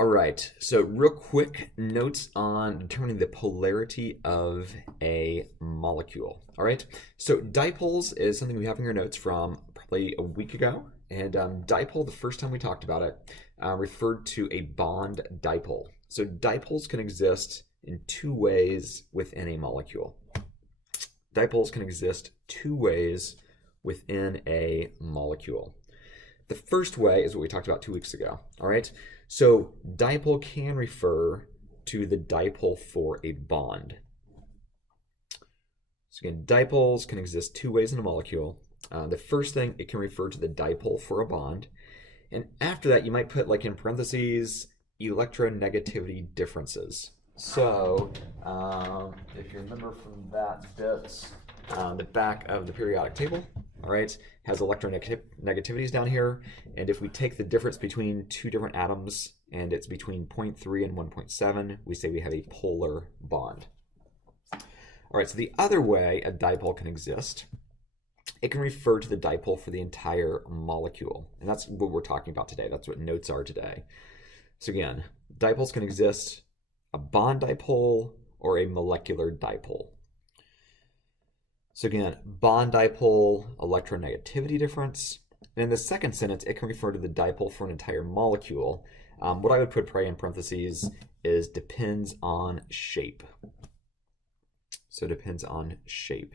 All right, so real quick notes on determining the polarity of a molecule. All right, so dipoles is something we have in your notes from probably a week ago. And dipole, the first time we talked about it, referred to a bond dipole. So dipoles can exist in two ways within a molecule. Dipoles can exist two ways within a molecule. The first way is what we talked about 2 weeks ago. All right, so dipole can refer to the dipole for a bond. So again, dipoles can exist two ways in a molecule. The first thing, it can refer to the dipole for a bond. And after that, you might put like in parentheses, electronegativity differences. So if you remember from that bit, the back of the periodic table, all right, has electronegativities down here. And if we take the difference between two different atoms and it's between 0.3 and 1.7, we say we have a polar bond. All right, so the other way a dipole can exist, it can refer to the dipole for the entire molecule. And that's what we're talking about today. That's what notes are today. So again, dipoles can exist a bond dipole or a molecular dipole. So again, bond dipole, electronegativity difference. And in the second sentence, it can refer to the dipole for an entire molecule. What I would put probably in parentheses is depends on shape. So depends on shape.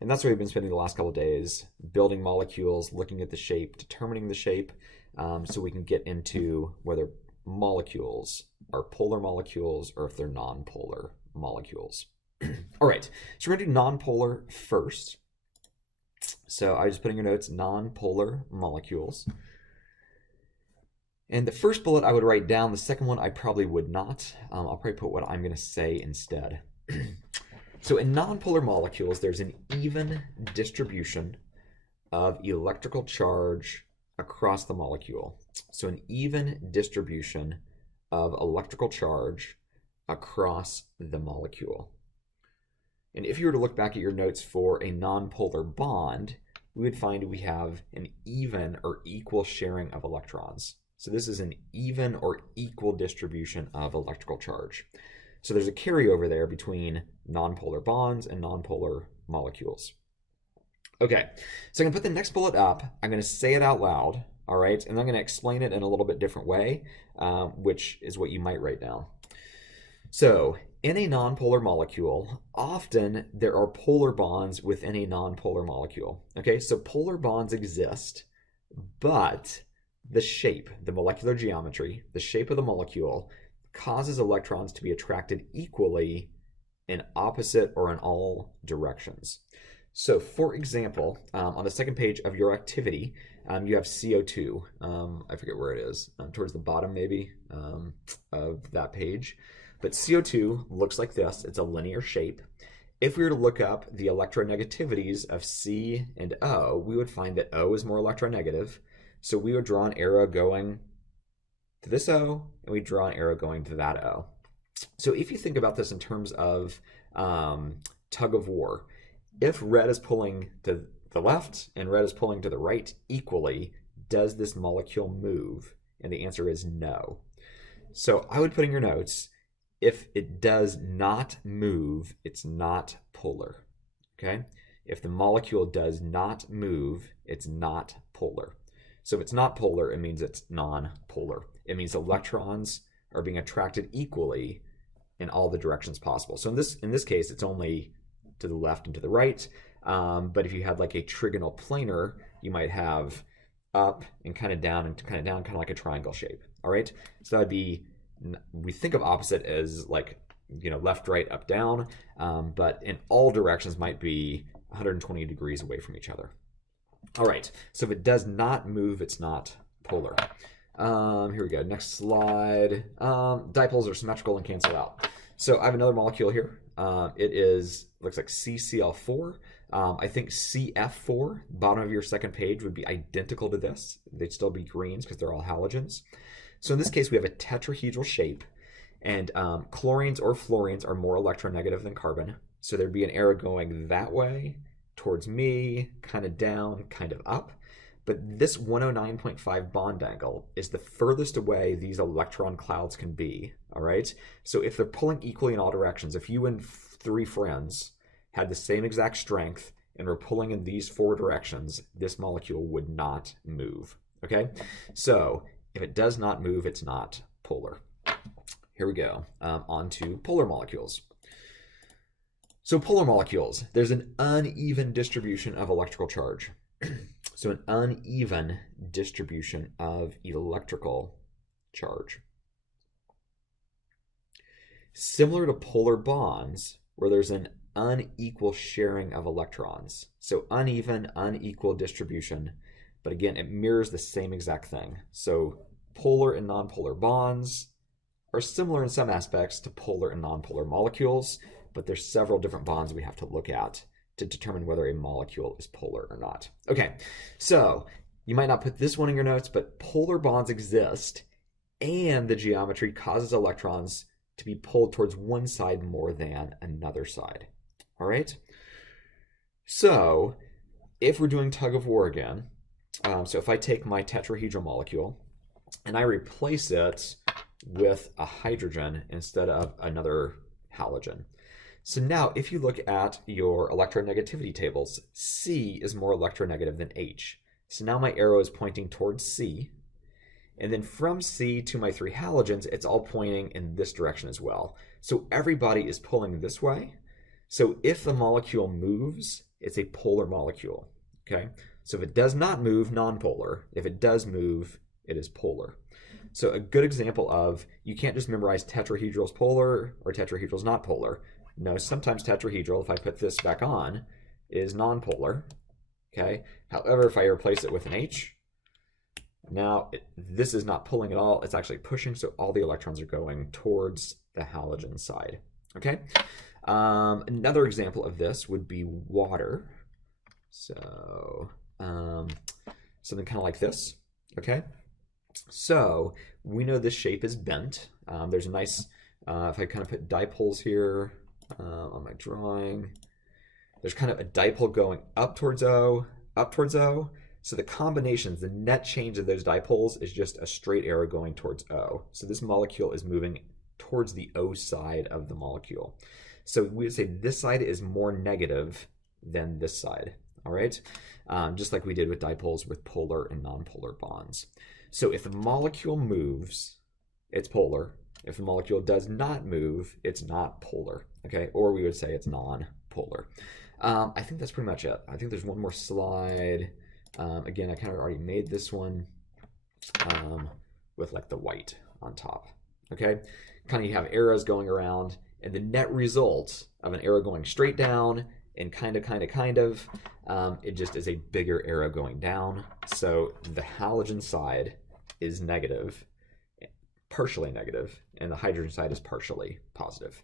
And that's what we've been spending the last couple of days, building molecules, looking at the shape, determining the shape, so we can get into whether molecules are polar molecules or if they're nonpolar molecules. All right, so we're going to do nonpolar first. So I just put in your notes, nonpolar molecules. And the first bullet I would write down. The second one I probably would not. I'll probably put what I'm going to say instead. So in nonpolar molecules, there's an even distribution of electrical charge across the molecule. So an even distribution of electrical charge across the molecule. And if you were to look back at your notes for a nonpolar bond, we would find we have an even or equal sharing of electrons. So this is an even or equal distribution of electrical charge. So there's a carryover there between nonpolar bonds and nonpolar molecules. Okay, so I'm going to put the next bullet up. I'm going to say it out loud, all right? And I'm going to explain it in a little bit different way, which is what you might write down. So in a nonpolar molecule, often there are polar bonds within a nonpolar molecule. Okay, so polar bonds exist, but the shape, the molecular geometry, the shape of the molecule causes electrons to be attracted equally in opposite or in all directions. So for example, on the second page of your activity, you have CO2. I forget where it is, towards the bottom maybe of that page. But CO2 looks like this. It's a linear shape. If we were to look up the electronegativities of C and O, we would find that O is more electronegative. So we would draw an arrow going to this O, and we draw an arrow going to that O. So if you think about this in terms of tug of war, if red is pulling to the left and red is pulling to the right equally, does this molecule move? And the answer is no. So I would put in your notes, if it does not move, it's not polar. Okay? If the molecule does not move, it's not polar. So if it's not polar, it means it's non-polar. It means electrons are being attracted equally in all the directions possible. So in this case, it's only to the left and to the right. But if you had like a trigonal planar, you might have up and kind of down and kind of down, kind of like a triangle shape. All right. So that'd be, we think of opposite as like, left, right, up, down. But in all directions might be 120 degrees away from each other. All right. So if it does not move, it's not polar. Here we go. Next slide. Dipoles are symmetrical and cancel out. So I have another molecule here. It looks like CCl4. I think CF4, bottom of your second page, would be identical to this. They'd still be greens because they're all halogens. So in this case, we have a tetrahedral shape, and chlorines or fluorines are more electronegative than carbon. So there'd be an arrow going that way towards me, kind of down, kind of up. but this 109.5 bond angle is the furthest away these electron clouds can be, all right? So if they're pulling equally in all directions, if you and three friends had the same exact strength and were pulling in these four directions, this molecule would not move, okay? So if it does not move, it's not polar. Here we go, on to polar molecules. So polar molecules, there's an uneven distribution of electrical charge. So an uneven distribution of electrical charge. Similar to polar bonds, where there's an unequal sharing of electrons. So uneven, unequal distribution, but again, it mirrors the same exact thing. So polar and nonpolar bonds are similar in some aspects to polar and nonpolar molecules, but there's several different bonds we have to look at to determine whether a molecule is polar or not. Okay, so you might not put this one in your notes, but polar bonds exist, and the geometry causes electrons to be pulled towards one side more than another side. All right? So if we're doing tug of war again, so if I take my tetrahedral molecule and I replace it with a hydrogen instead of another halogen. So now if you look at your electronegativity tables, C is more electronegative than H. So now my arrow is pointing towards C. And then from C to my three halogens, it's all pointing in this direction as well. So everybody is pulling this way. So if the molecule moves, it's a polar molecule, okay? So if it does not move, nonpolar. If it does move, it is polar. So a good example of, you can't just memorize tetrahedral's polar or tetrahedral's not polar. No, sometimes tetrahedral, if I put this back on, is nonpolar, okay? However, if I replace it with an H, now this is not pulling at all, it's actually pushing, so all the electrons are going towards the halogen side, okay? Another example of this would be water. So something kind of like this, okay? So we know this shape is bent. There's a nice, if I kind of put dipoles here on my drawing, there's kind of a dipole going up towards O, up towards O. So the combinations, the net change of those dipoles is just a straight arrow going towards O. So this molecule is moving towards the O side of the molecule. So we would say this side is more negative than this side, all right? Just like we did with dipoles with polar and nonpolar bonds. So if the molecule moves, it's polar. If the molecule does not move, it's not polar, okay? Or we would say it's non-polar. I think that's pretty much it. I think there's one more slide. Again, I kind of already made this one with like the white on top, okay? Kind of you have arrows going around, and the net result of an arrow going straight down and kind of, it just is a bigger arrow going down. So the halogen side is negative, partially negative, and the hydrogen side is partially positive.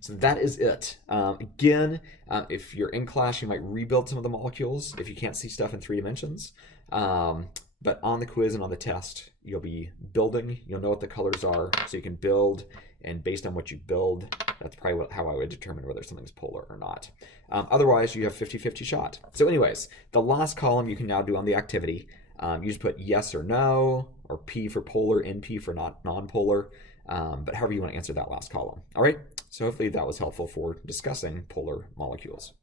So that is it. Again, if you're in class, you might rebuild some of the molecules if you can't see stuff in 3 dimensions. But on the quiz and on the test, you'll be building. You'll know what the colors are, so you can build. And based on what you build, that's probably how I would determine whether something's polar or not. Otherwise, you have 50-50 shot. So anyways, the last column you can now do on the activity. You just put yes or no, or P for polar, NP for non-polar. But however you want to answer that last column. All right, so hopefully that was helpful for discussing polar molecules.